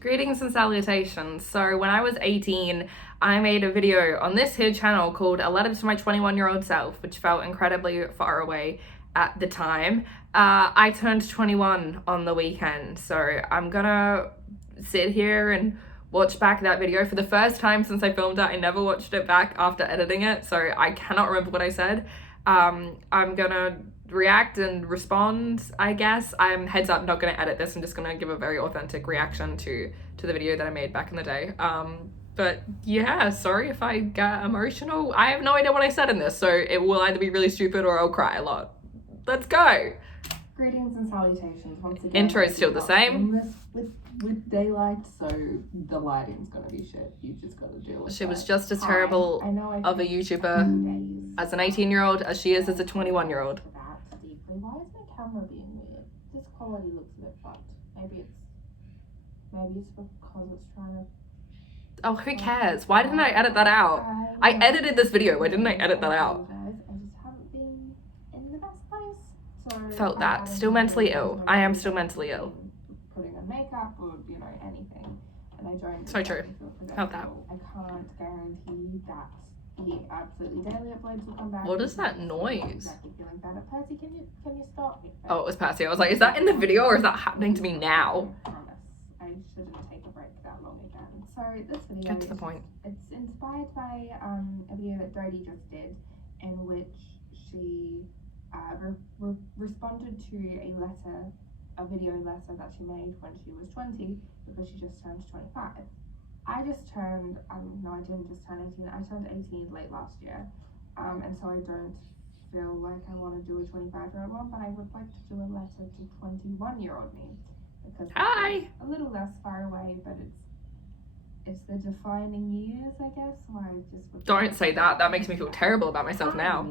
Greetings and salutations. So when I was 18, I made a video on this here channel called A Letter to My 21-Year-Old Self, which felt incredibly far away at the time. I turned 21 on the weekend, so I'm gonna sit here and watch back that video. For the first time since I filmed it, I never watched it back after editing it, so I cannot remember what I said. I'm gonna react and respond, I guess. I'm heads up not gonna edit this. I'm just gonna give a very authentic reaction to the video that I made back in the day. But yeah, sorry if I get emotional. I have no idea what I said in this, so it will either be really stupid or I'll cry a lot. Let's go. Greetings and salutations once again. Intro is still the same. With daylight, so the lighting's gonna be shit. You've just got to deal with She that. was just as terrible of a YouTuber as an 18-year-old as she is as a 21-year-old. Why is my camera being weird? This quality looks a bit fucked. Maybe it's because it's trying to... Oh, who cares? Why didn't I edit that out? I edited this video. Why didn't I edit that out? I just haven't been in the best place. So Felt that. Still mentally ill. I am still mentally ill. Putting on makeup or, anything. And I don't... So true. Felt that. I can't guarantee that the absolutely daily uploads will come back. What is that noise? Exactly feeling better. Percy, can you stop me? Oh, it was Percy. I was like, is that in the video or is that happening to me now? I promise. I shouldn't take a break that long again. So this video Get to the point. It's inspired by a video that Dodie just did, in which she responded to a video letter that she made when she was 20 because she just turned 25. I didn't just turn 18. I turned 18 late last year, and so I don't feel like I want to do a 25-year-old one, but I would like to do a letter to 21-year-old me because Hi. it's a little less far away, but it's the defining years, I guess. Where I just would Don't say that. That makes me feel terrible about myself now.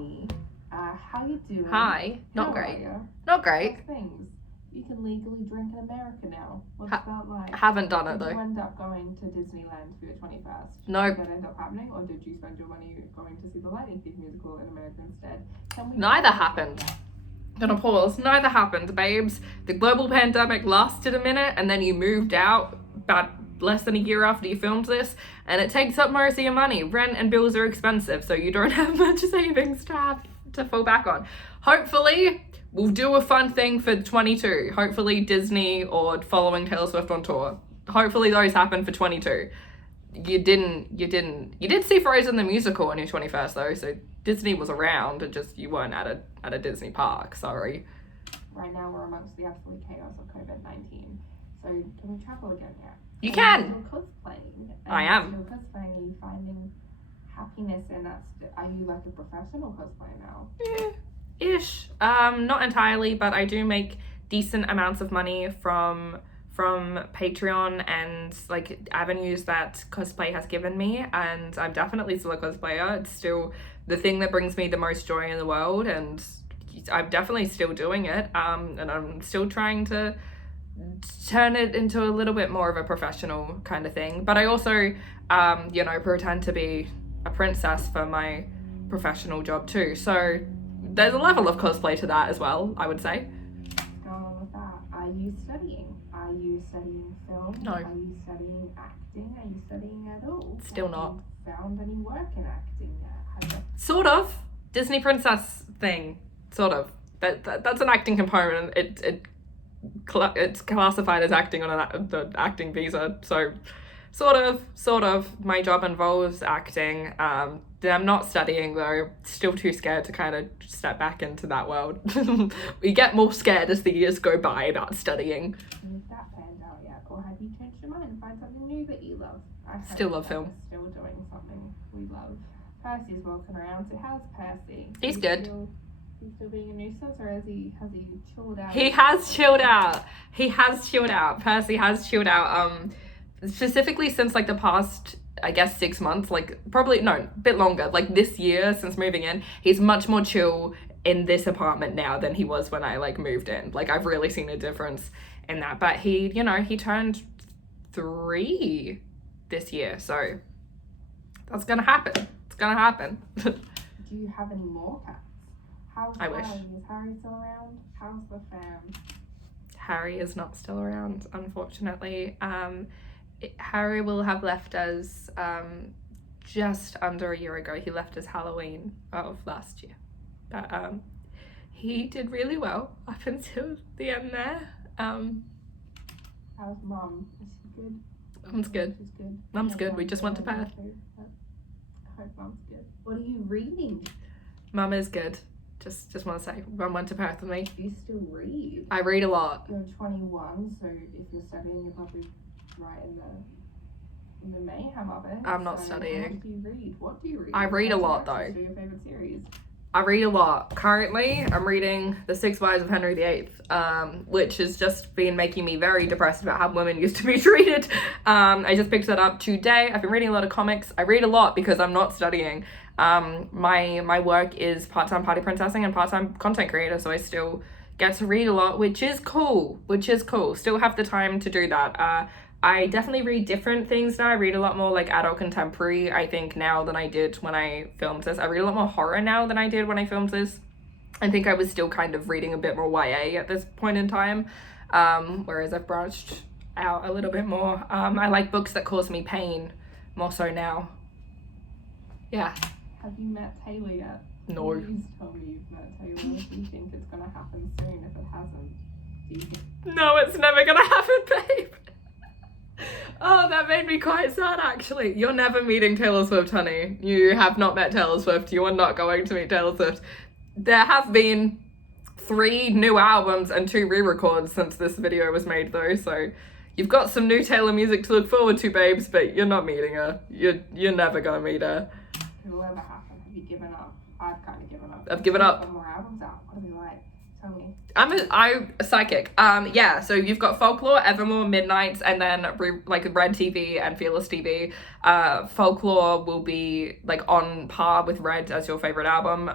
How you doing? Hi. Not How great. are you? Not great. How's things? You can legally drink in America now. What's that like? Haven't done it Did you though. end up going to Disneyland for your 21st? Nope. Did that end up happening, or did you spend your money going to see the Lightning Thief musical in America instead? Neither happened. Gonna pause. Neither happened, babes. The global pandemic lasted a minute and then you moved out about less than a year after you filmed this, and it takes up most of your money. Rent and bills are expensive, so you don't have much savings to fall back on. Hopefully, we'll do a fun thing for 22. Hopefully Disney or following Taylor Swift on tour. Hopefully those happen for 22. You did see Frozen the musical on your 21st though, so Disney was around and just you weren't at a Disney park, sorry. Right now we're amongst the absolute chaos of COVID-19. So can we travel again yet? You can. Still cosplaying. I am. Still cosplaying. Are you finding happiness in that? Are you like a professional cosplayer now? Ish. Not entirely, but I do make decent amounts of money from Patreon and like avenues that cosplay has given me, and I'm definitely still a cosplayer. It's still the thing that brings me the most joy in the world, and I'm definitely still doing it. And I'm still trying to turn it into a little bit more of a professional kind of thing. But I also, pretend to be a princess for my professional job too. So there's a level of cosplay to that as well, I would say. Go on with that. Are you studying? Are you studying film? No. Are you studying acting? Are you studying at all? Still not. Have you found any work in acting yet? Sort of. Disney princess thing. Sort of. That's an acting component. It's classified as acting on the acting visa. So sort of. My job involves acting. I'm not studying though. Still too scared to kind of step back into that world. We get more scared as the years go by about studying. Has that panned out yet? Or have you changed your mind and find something new that you love? Still love film. Still doing something we love. Percy's walking around, so how's Percy? He's good. He's still being a nuisance, or has he chilled out? He has chilled out. Percy has chilled out. Specifically since like the past, I guess 6 months, like probably no, a bit longer, like this year since moving in, he's much more chill in this apartment now than he was when I like moved in. Like I've really seen a difference in that. But he turned 3 this year, so that's gonna happen. It's gonna happen. Do you have any more cats? How's I Harry? wish. Is Harry still around? How's the fam? Harry is not still around, unfortunately. Harry will have left us just under a year ago. He left us Halloween of last year. But he did really well up until the end there. How's Mum? Is she good? Mum's good. She's good. Mum's good. We just went to Perth. I hope Mum's good. What are you reading? Mum is good. Just want to say, Mum went to Perth with me. Do you still read? I read a lot. You're 21, so if you're studying, you're probably right in the mayhem of it. I'm not so studying. What do you read? What do you read? I read a lot, though. What's your favorite series? I read a lot. Currently, I'm reading The Six Wives of Henry VIII, which has just been making me very depressed about how women used to be treated. I just picked that up today. I've been reading a lot of comics. I read a lot because I'm not studying. My work is part-time party princessing and part-time content creator, so I still get to read a lot, which is cool. Still have the time to do that. I definitely read different things now. I read a lot more like adult contemporary, I think, now than I did when I filmed this. I read a lot more horror now than I did when I filmed this. I think I was still kind of reading a bit more YA at this point in time, whereas I've branched out a little bit more. I like books that cause me pain more so now. Yeah. Have you met Taylor yet? No. Please tell me you've met Taylor. Do you think it's going to happen soon? If it hasn't, do you think... No, it's never gonna happen, babe. Oh, that made me quite sad, actually. You're never meeting Taylor Swift, honey. You have not met Taylor Swift. You are not going to meet Taylor Swift. There have been 3 new albums and 2 re-records since this video was made, though, so you've got some new Taylor music to look forward to, babes, but you're not meeting her. You're never gonna meet her. It'll ever happen. Have you given up? I've kind of given up. I've given up. Some more albums out. What are they like? Tell me. I'm a psychic. Yeah, so you've got Folklore, Evermore, Midnights, and then like Red TV and Fearless TV. Folklore will be like on par with Red as your favorite album.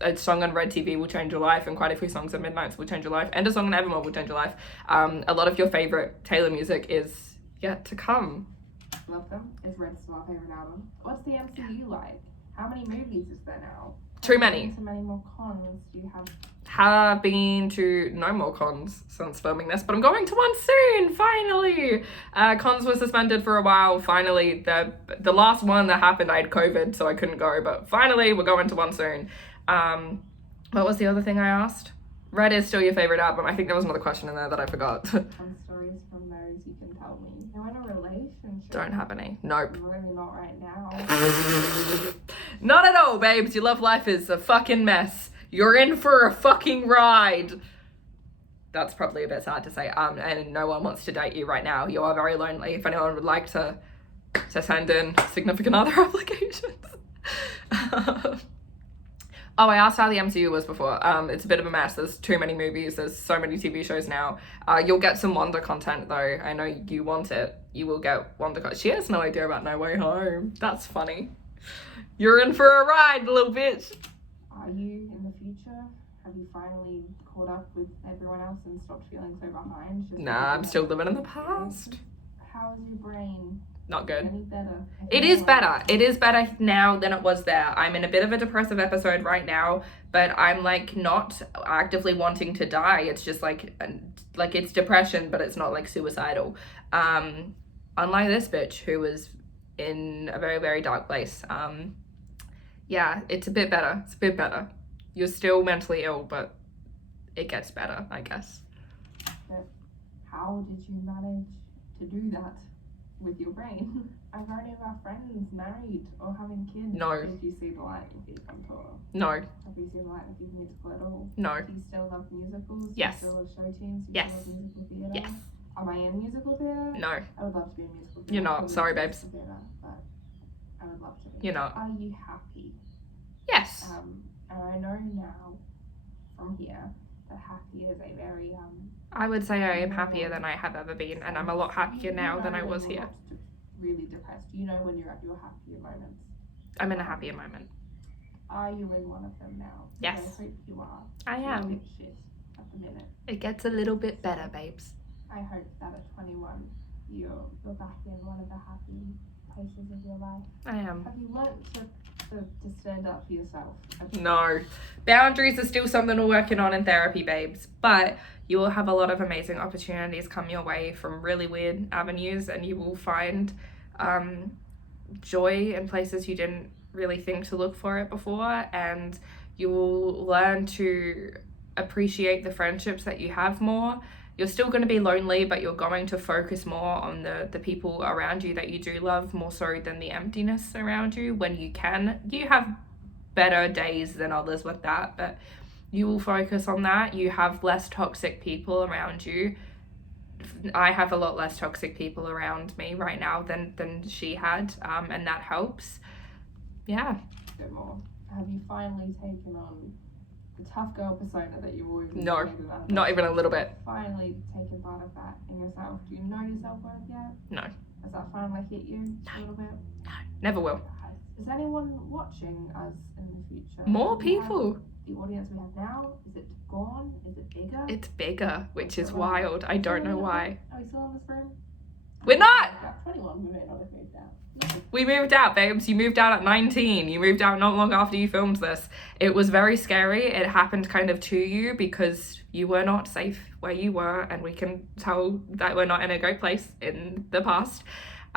A song on Red TV will change your life, and quite a few songs on Midnights will change your life, and a song on Evermore will change your life. A lot of your favorite Taylor music is yet to come. Love them. Is Red still our favorite album? What's the MCU like? How many movies is there now? Too many. Too many more cons do you have? Have been to no more cons since filming this, but I'm going to one soon, finally. Cons were suspended for a while. Finally, the last one that happened, I had COVID, so I couldn't go, but finally we're going to one soon. What was the other thing I asked? Red is still your favorite album. I think there was another question in there that I forgot. Some stories from those you can tell me. You're in a relationship. Don't have any. Nope. Really not right now. Not at all, babes. Your love life is a fucking mess. You're in for a fucking ride. That's probably a bit sad to say. And no one wants to date you right now. You are very lonely. If anyone would like to send in significant other applications. Oh, I asked how the MCU was before. It's a bit of a mess. There's too many movies. There's so many TV shows now. You'll get some Wanda content, though. I know you want it. You will get Wanda content. She has no idea about No Way Home. That's funny. You're in for a ride, little bitch. Are you in the future? Have you finally caught up with everyone else and stopped feeling so behind? Nah, I'm still living in the past. How is your brain? Not good. Any better? It is better. It is better now than it was there. I'm in a bit of a depressive episode right now, but I'm like not actively wanting to die. It's just like it's depression, but it's not like suicidal. Unlike this bitch who was in a very, very dark place. Yeah, it's a bit better. It's a bit better. You're still mentally ill, but it gets better, I guess. But how did you manage to do that with your brain? Are any of our friends married or having kids? No. Did you see the light of Beat on Tour? No. Have you seen the light of Beat musical at all? No. Do you still love musicals? Yes. Do you still love show tunes? Do you Yes. still love musical theatre? Yes. Am I in musical theatre? No. I would love to be in musical theatre. You're not. Sorry, babes. Theatre, but I would love to be. You're not. Are you happy? Yes. And I know now from here that happy is a very I would say I am happier than I have ever been, and I'm a lot happier now than I was here. Really depressed. You know when you're at your happier moments. I'm in a happier moment. Are you in one of them now? Yes. I hope you are. I It's a am. bit shit at the minute. It gets a little bit better, babes. I hope that at 21 you're back in one of the happy places of your life. I am. Have you learnt to to stand up for yourself. No. Boundaries are still something we're working on in therapy, babes. But you will have a lot of amazing opportunities come your way from really weird avenues, and you will find joy in places you didn't really think to look for it before, and you will learn to appreciate the friendships that you have more. You're still going to be lonely, but you're going to focus more on the people around you that you do love, more so than the emptiness around you when you can. You have better days than others with that, but you will focus on that. You have less toxic people around you. I have a lot less toxic people around me right now than she had, and that helps. Yeah. A bit more. Have you finally taken on the tough girl persona that you've always No, not even a little bit. Finally taken part of that in yourself. Do you know your self-worth yet? No. Has that finally hit you a little bit? No, never will. Is anyone watching us in the future? More people. The audience we have now, is it gone? Is it bigger? It's bigger, which is wild. I don't know why. Are we still in this room? We're not! 21, we may not have moved out. We moved out, babes. You moved out at 19. You moved out not long after you filmed this. It was very scary. It happened kind of to you because you were not safe where you were, and we can tell that we're not in a great place in the past.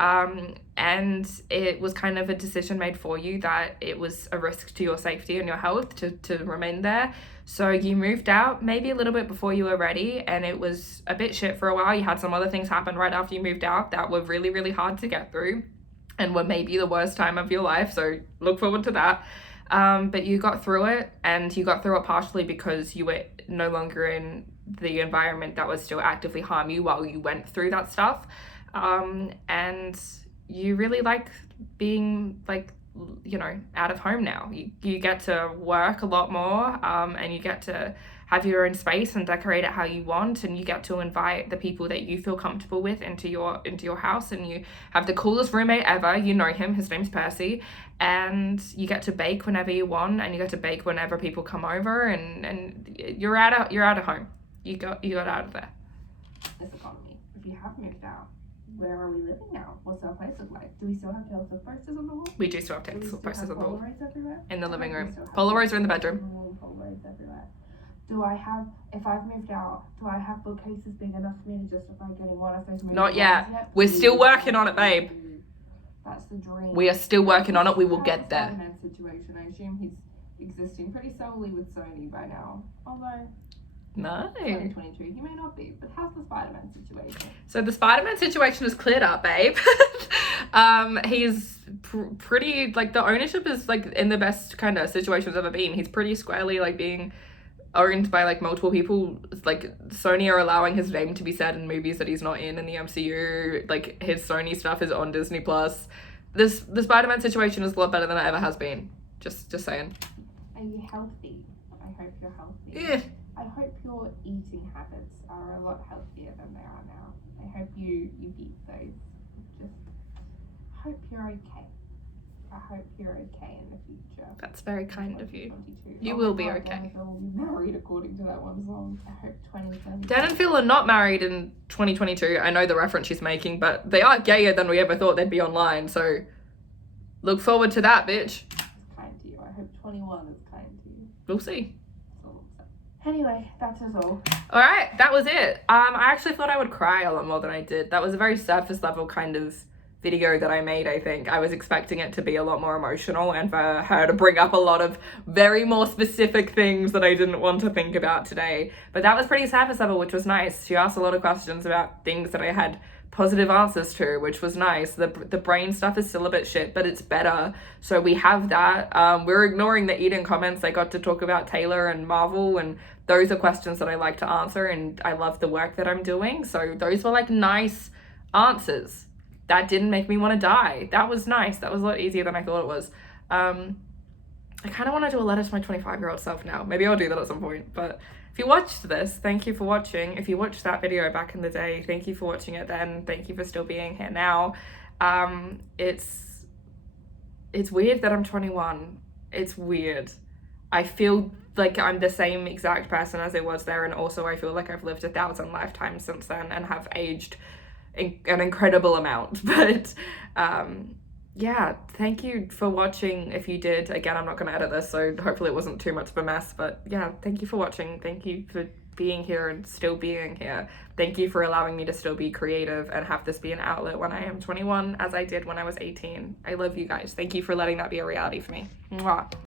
And it was kind of a decision made for you that it was a risk to your safety and your health to remain there. So you moved out maybe a little bit before you were ready, and it was a bit shit for a while. You had some other things happen right after you moved out that were really, really hard to get through and were maybe the worst time of your life. So look forward to that. But you got through it, and you got through it partially because you were no longer in the environment that was still actively harm you while you went through that stuff. And you really like being like, you know, out of home now. You get to work a lot more, and you get to have your own space and decorate it how you want, and you get to invite the people that you feel comfortable with into your house, and you have the coolest roommate ever. You know him, his name's Percy, and you get to bake whenever you want, and you get to bake whenever people come over, and you're out of home. You got out of there. This economy. If you have moved out, where are we living now? What's our place look like? Do we still have Taylor posters on the wall? We do still have Taylor posters on the wall. Polaroids everywhere? In the living room. Polaroids are in the bedroom. Polaroids everywhere. Do I have, if I've moved out, do I have bookcases big enough for me to justify getting one of those movies? Not yet. We're still working on it, babe. That's the dream. We are still working on it. We will get there. Spider-Man situation. I assume he's existing pretty solely with Sony by now. Although, no. 2022, he may not be. But how's the Spider-Man situation? So the Spider-Man situation is cleared up, babe. He's pretty, like, the ownership is like in the best kind of situations ever been. He's pretty squarely like being owned by like multiple people. Like, Sony are allowing his name to be said in movies that he's not in the MCU. Like, his Sony stuff is on Disney Plus. The Spider-Man situation is a lot better than it ever has been. Just saying. Are you healthy? I hope you're healthy. Yeah. I hope your eating habits are a lot healthier than they are now. I hope you beat those. Just hope you're okay. I hope you're okay in the future. That's very kind of you. 2022. You will be okay. Dan and Phil will be married according to that one song. I hope 2022. Dan and Phil are not married in 2022. I know the reference she's making, but they are gayer than we ever thought they'd be online. So look forward to that, bitch. It's kind to you. I hope 21 is kind to you. We'll see. Anyway, that's us all. All right, that was it. I actually thought I would cry a lot more than I did. That was a very surface level kind of video that I made, I think. I was expecting it to be a lot more emotional and for her to bring up a lot of very more specific things that I didn't want to think about today. But that was pretty surface level, which was nice. She asked a lot of questions about things that I had positive answers to, which was nice. The brain stuff is still a bit shit, but it's better. So we have that. We're ignoring the Eden comments. I got to talk about Taylor and Marvel, and those are questions that I like to answer, and I love the work that I'm doing. So those were like nice answers. That didn't make me want to die. That was nice. That was a lot easier than I thought it was. I kind of want to do a letter to my 25-year-old self now. Maybe I'll do that at some point. But if you watched this, thank you for watching. If you watched that video back in the day, thank you for watching it then. Thank you for still being here now. It's weird that I'm 21. It's weird. I feel like I'm the same exact person as I was there, and also I feel like I've lived 1,000 lifetimes since then and have aged an incredible amount. But yeah, thank you for watching. If you did, again, I'm not going to edit this, so hopefully it wasn't too much of a mess. But yeah, thank you for watching. Thank you for being here and still being here. Thank you for allowing me to still be creative and have this be an outlet when I am 21, as I did when I was 18. I love you guys. Thank you for letting that be a reality for me. Mwah.